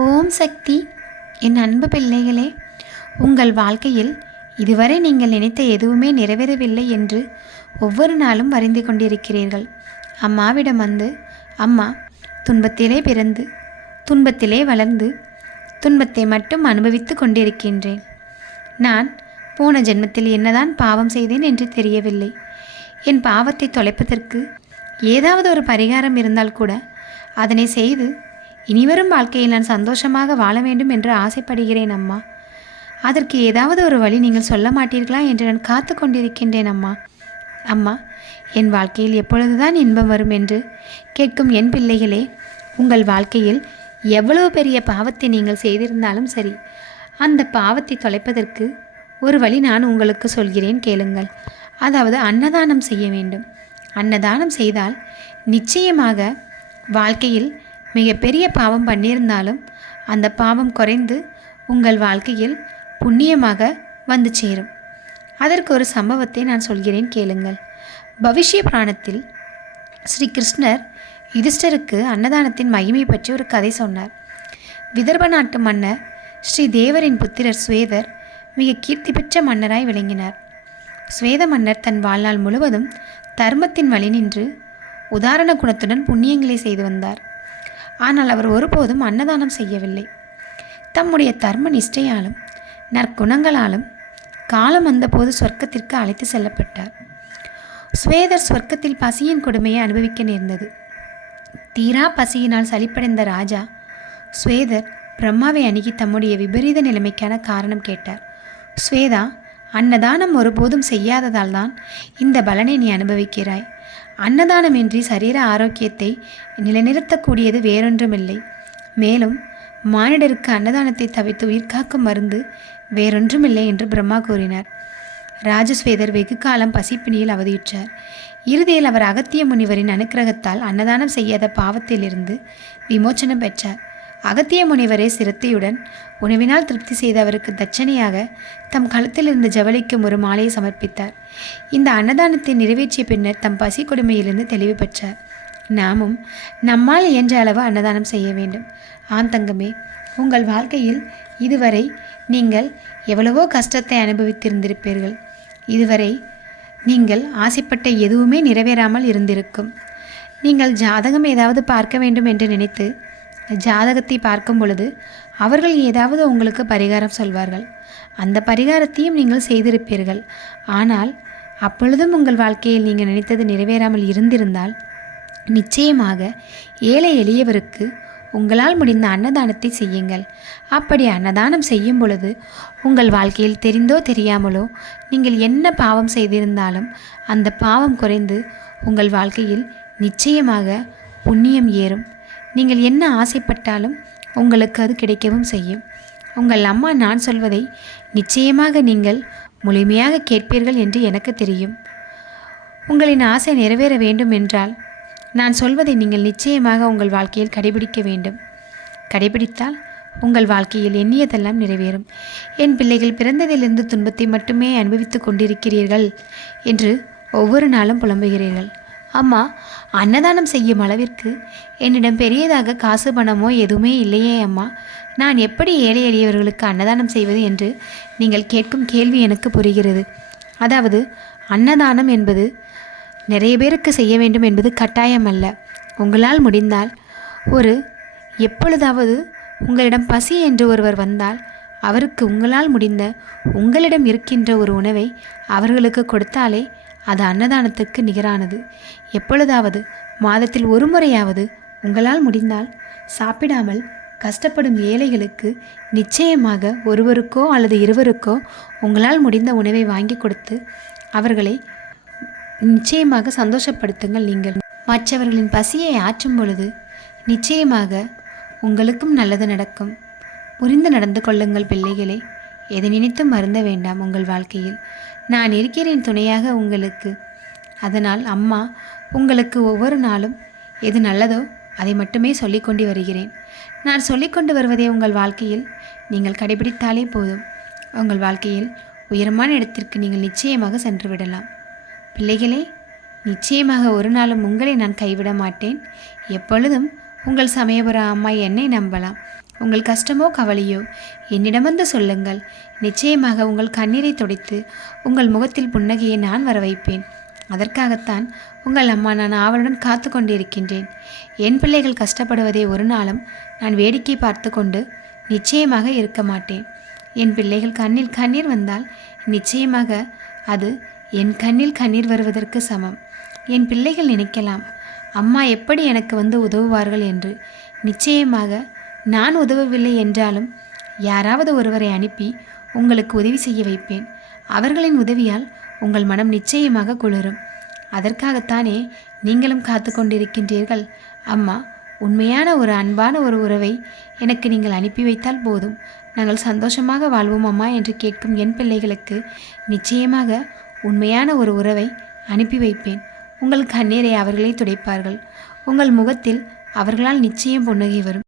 ஓம் சக்தி. என் அன்பு பிள்ளைகளே உங்கள் வாழ்க்கையில் இதுவரை நீங்கள் நினைத்த எதுவுமே நிறைவேறவில்லை என்று ஒவ்வொரு நாளும் வரைந்து கொண்டிருக்கிறீர்கள். அம்மாவிடம் வந்து அம்மா துன்பத்திலே பிறந்து துன்பத்திலே வளர்ந்து துன்பத்தை மட்டும் அனுபவித்து கொண்டிருக்கின்றேன். நான் போன ஜென்மத்தில் என்னதான் பாவம் செய்தேன் என்று தெரியவில்லை. என் பாவத்தை தொலைப்பதற்கு ஏதாவது ஒரு பரிகாரம் இருந்தால் கூட அதனை செய்து இனிவரும் வாழ்க்கையில் நான் சந்தோஷமாக வாழ வேண்டும் என்று ஆசைப்படுகிறேன் அம்மா. அதற்கு ஏதாவது ஒரு வழி நீங்கள் சொல்ல மாட்டீர்களா என்று நான் காத்து கொண்டிருக்கின்றேன் அம்மா. அம்மா என் வாழ்க்கையில் எப்பொழுதுதான் இன்பம் வரும் என்று கேட்கும் என் பிள்ளைகளே உங்கள் வாழ்க்கையில் எவ்வளவு பெரிய பாவத்தை நீங்கள் செய்திருந்தாலும் சரி அந்த பாவத்தை தொலைப்பதற்கு ஒரு வழி நான் உங்களுக்கு சொல்கிறேன் கேளுங்கள். அதாவது அன்னதானம் செய்ய வேண்டும். அன்னதானம் செய்தால் நிச்சயமாக வாழ்க்கையில் மிகப்பெரிய பாவம் பண்ணியிருந்தாலும் அந்த பாவம் குறைந்து உங்கள் வாழ்க்கையில் புண்ணியமாக வந்து சேரும். அதற்கு ஒரு சம்பவத்தை நான் சொல்கிறேன் கேளுங்கள். பவிஷ்ய புராணத்தில் ஸ்ரீ கிருஷ்ணர் யுதிஷ்டருக்கு அன்னதானத்தின் மகிமை பற்றி ஒரு கதை சொன்னார். விதர்ப நாட்டு மன்னர் ஸ்ரீ தேவரின் புத்திரர் சுவேதர் மிக கீர்த்தி பெற்ற மன்னராய் விளங்கினார். சுவேத மன்னர் தன் வாழ்நாள் முழுவதும் தர்மத்தின் வழி நின்று உதாரண குணத்துடன் புண்ணியங்களை செய்து வந்தார். ஆனால் அவர் ஒருபோதும் அன்னதானம் செய்யவில்லை. தம்முடைய தர்ம நிஷ்டையாலும் நற்குணங்களாலும் காலம் வந்தபோது சொர்க்கத்திற்கு அழைத்து செல்லப்பட்டார். ஸ்வேதர் சொர்க்கத்தில் பசியின் கொடுமையை அனுபவிக்க நேர்ந்தது. தீரா பசியினால் சளிப்படைந்த ராஜா ஸ்வேதர் பிரம்மாவை அணுகி தம்முடைய விபரீத நிலைமைக்கான காரணம் கேட்டார். ஸ்வேதா அன்னதானம் ஒருபோதும் செய்யாததால் தான் இந்த பலனை நீ அனுபவிக்கிறாய். அன்னதானமின்றி சரீர ஆரோக்கியத்தை நிலைநிறுத்தக்கூடியது வேறொன்றுமில்லை. மேலும் மானிடருக்கு அன்னதானத்தை தவிர்த்து உயிர்காக்கும் மருந்து வேறொன்றுமில்லை என்று பிரம்மா கூறினார். ராஜஸ்வேதர் வெகு காலம் பசிப்பிணியில் அவதியுற்றார். இறுதியில் அவர் அகத்திய முனிவரின் அனுக்கிரகத்தால் அன்னதானம் செய்யாத பாவத்திலிருந்து விமோச்சனம் பெற்றார். அகத்திய முனிவரே சிரத்தையுடன் உணவினால் திருப்தி செய்த அவருக்கு தட்சணையாக தம் கழுத்தில் இருந்த ஜவளிக்கும் ஒரு மாலையை சமர்ப்பித்தார். இந்த அன்னதானத்தை நிறைவேற்றிய பின்னர் தம் பசி கொடுமையிலிருந்து தெளிவு பெற்றார். நாமும் நம்மால் இயன்ற அளவு அன்னதானம் செய்ய வேண்டும். ஆம் தங்கமே உங்கள் வாழ்க்கையில் இதுவரை நீங்கள் எவ்வளவோ கஷ்டத்தை அனுபவித்திருந்திருப்பீர்கள். இதுவரை நீங்கள் ஆசைப்பட்ட எதுவுமே நிறைவேறாமல் இருந்திருக்கும். நீங்கள் ஜாதகம் ஏதாவது பார்க்க வேண்டும் என்று நினைத்து ஜாதகத்தை பார்க்கும் பொழுது அவர்கள் ஏதாவது உங்களுக்கு பரிகாரம் சொல்வார்கள். அந்த பரிகாரத்தையும் நீங்கள் செய்திருப்பீர்கள். ஆனால் அப்பொழுதும் உங்கள் வாழ்க்கையில் நீங்கள் நினைத்தது நிறைவேறாமல் இருந்திருந்தால் நிச்சயமாக ஏழை எளியவருக்கு உங்களால் முடிந்த அன்னதானத்தை செய்யுங்கள். அப்படி அன்னதானம் செய்யும் பொழுது உங்கள் வாழ்க்கையில் தெரிந்தோ தெரியாமலோ நீங்கள் என்ன பாவம் செய்திருந்தாலும் அந்த பாவம் குறைந்து உங்கள் வாழ்க்கையில் நிச்சயமாக புண்ணியம் ஏறும். நீங்கள் என்ன ஆசைப்பட்டாலும் உங்களுக்கு அது கிடைக்கவும் செய்யும். உங்கள் அம்மா நான் சொல்வதை நிச்சயமாக நீங்கள் முழுமையாக கேட்பீர்கள் என்று எனக்கு தெரியும். உங்களின் ஆசை நிறைவேற வேண்டும் என்றால் நான் சொல்வதை நீங்கள் நிச்சயமாக உங்கள் வாழ்க்கையில் கடைபிடிக்க வேண்டும். கடைபிடித்தால் உங்கள் வாழ்க்கையில் எண்ணியதெல்லாம் நிறைவேறும். என் பிள்ளைகள் பிறந்ததிலிருந்து துன்பத்தை மட்டுமே அனுபவித்து கொண்டிருக்கிறீர்கள் என்று ஒவ்வொரு நாளும் புலம்புகிறீர்கள். அம்மா அன்னதானம் செய்யும் அளவிற்கு என்னிடம் பெரியதாக காசு பணமோ எதுவுமே இல்லையே அம்மா. நான் எப்படி ஏழை எளியவர்களுக்கு அன்னதானம் செய்வது என்று நீங்கள் கேட்கும் கேள்வி எனக்கு புரிகிறது. அதாவது அன்னதானம் என்பது நிறைய பேருக்கு செய்ய வேண்டும் என்பது கட்டாயம் அல்ல. உங்களால் முடிந்தால் ஒரு எப்பொழுதாவது உங்களிடம் பசி என்று ஒருவர் வந்தால் அவருக்கு உங்களால் முடிந்த உங்களிடம் இருக்கின்ற ஒரு உணவை அவர்களுக்கு கொடுத்தாலே அது அன்னதானத்துக்கு நிகரானது. எப்பொழுதாவது மாதத்தில் ஒரு முறையாவது உங்களால் முடிந்தால் சாப்பிடாமல் கஷ்டப்படும் ஏழைகளுக்கு நிச்சயமாக ஒருவருக்கோ அல்லது இருவருக்கோ உங்களால் முடிந்த உணவை வாங்கி கொடுத்து அவர்களை நிச்சயமாக சந்தோஷப்படுத்துங்கள் நீங்கள். மற்றவர்களின் பசியை ஆற்றும் பொழுது நிச்சயமாக உங்களுக்கும் நல்லது நடக்கும். புரிந்து நடந்து கொள்ளுங்கள் பிள்ளைகளே. எதை நினைத்தும் மருந்த வேண்டாம் உங்கள் வாழ்க்கையில். நான் இருக்கிறேன் துணையாக உங்களுக்கு. அதனால் அம்மா உங்களுக்கு ஒவ்வொரு நாளும் எது நல்லதோ அதை மட்டுமே சொல்லிக்கொண்டு வருகிறேன். நான் சொல்லிக்கொண்டு வருவதே உங்கள் வாழ்க்கையில். நீங்கள் கடைபிடித்தாலே போதும். உங்கள் வாழ்க்கையில் உயரமான இடத்திற்கு நீங்கள் நிச்சயமாக சென்று விடலாம். பிள்ளைகளே நிச்சயமாக ஒரு நாளும் உங்களை நான் கைவிட மாட்டேன். எப்பொழுதும் உங்கள் சமயபுர அம்மா என்னை நம்பலாம். உங்கள் கஷ்டமோ கவலையோ என்னிடம் வந்து சொல்லுங்கள். நிச்சயமாக உங்கள் கண்ணீரை துடைத்து உங்கள் முகத்தில் புன்னகையை நான் வர வைப்பேன் அதற்காகத்தான் உங்கள் அம்மா நான் ஆவலுடன் காத்து கொண்டிருக்கின்றேன் என் பிள்ளைகள் கஷ்டப்படுவதை ஒரு நாளும் நான் வேடிக்கை பார்த்து கொண்டு நிச்சயமாக இருக்க மாட்டேன். என் பிள்ளைகள் கண்ணில் கண்ணீர் வந்தால் நிச்சயமாக அது என் கண்ணில் கண்ணீர் வருவதற்கு சமம். என் பிள்ளைகள் நினைக்கலாம் அம்மா எப்படி எனக்கு வந்து உதவுவார்கள்? என்று. நிச்சயமாக நான் உதவவில்லை என்றாலும் யாராவது ஒருவரை அனுப்பி உங்களுக்கு உதவி செய்ய வைப்பேன். அவர்களின் உதவியால் உங்கள் மனம் நிச்சயமாக குளிரும். அதற்காகத்தானே நீங்களும் காத்து கொண்டிருக்கின்றீர்கள். அம்மா உண்மையான ஒரு அன்பான ஒரு உறவை எனக்கு நீங்கள் அனுப்பி வைத்தால் போதும். நாங்கள் சந்தோஷமாக வாழ்வோம் அம்மா என்று கேட்கும் என் பிள்ளைகளுக்கு நிச்சயமாக உண்மையான ஒரு உறவை அனுப்பி வைப்பேன். உங்கள் கண்ணீரை அவர்களே துடைப்பார்கள். உங்கள் முகத்தில் அவர்களால் நிச்சயம் புன்னகை வரும்.